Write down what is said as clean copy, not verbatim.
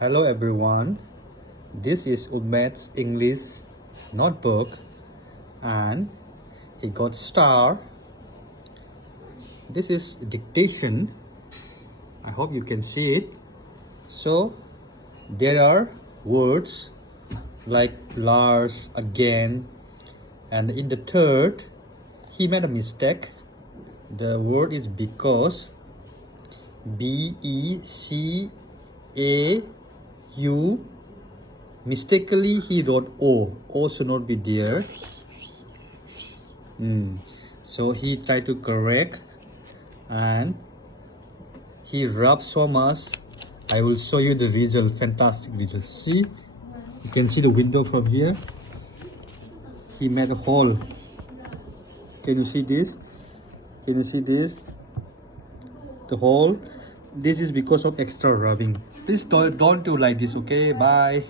Hello everyone, this is Umed's English notebook and he got star. This is dictation. I hope you can see it. So there are words like Lars, again, and in the third he made a mistake. The word is because, B-E-C-A-U. Mistakenly he wrote O. O should not be there. So he tried to correct and he rubbed so much. I will show you the result. Fantastic result. See, you can see the window from here. He made a hole. Can you see this? Can you see this? The hole. This is because of extra rubbing. Please don't do like this, okay? Bye.